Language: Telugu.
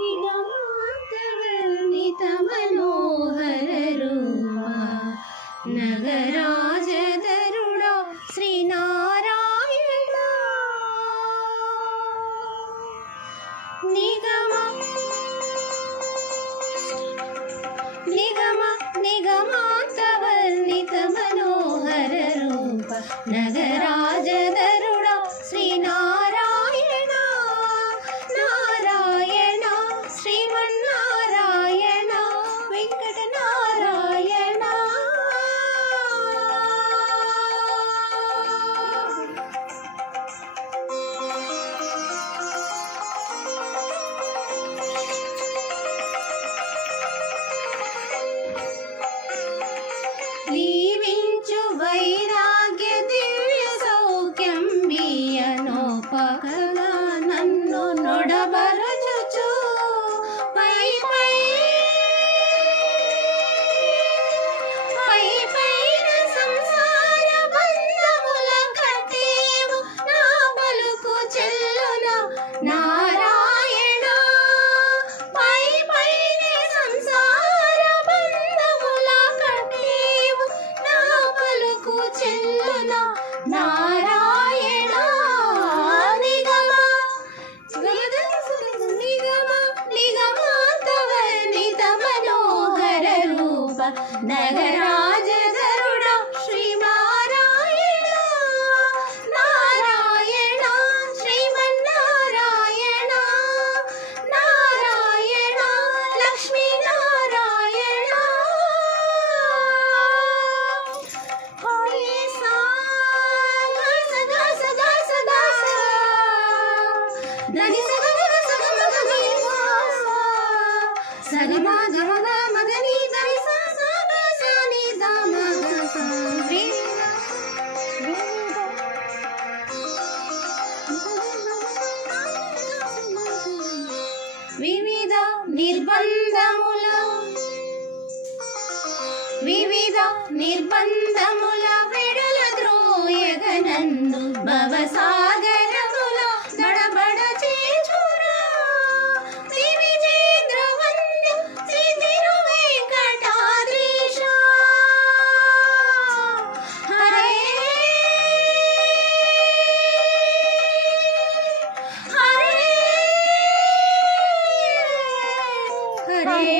నిగమాంతవర్ణిత మనోహర రూపా నగరాజధరుడా శ్రీనారాయణ నిగమాంతవర్ణిత మనోహర రూప నగరాజధరుడా శ్రీనారాయణ నారాయణ శ్రీమన్నారాయణ వెంకటనారాయణ దీవించు వైరాగ్య దివ్య సౌఖ్యం బియ్యనోపకగా నన్ను నొడబరచుచు పైన సంసార బంధముల కట్టేవు నా పలుకు చెల్లున నారాయణ పైన సంసార బంధముల కట్టేవు నా పలుకు చెల్లున నారాయణ నిగమాంతవర్ణిత మనోహర రూప నగరాజధరుడా శ్రీనారాయణ నారాయణ శ్రీమన్నారాయణ నారాయణ లక్ష్మీనారాయణ హరే సా దని సగమా గమగ మదని దని సా సా సా ని దా మగ సా వివిధ నిర్బంధముల విడల ద్రోయగ నన్ను భవసాగరముల నడబడ చేచురా శ్రీ విజేంద్ర వంద్య శ్రీ తిరువేంకటాద్రీశ హరే హరే హరే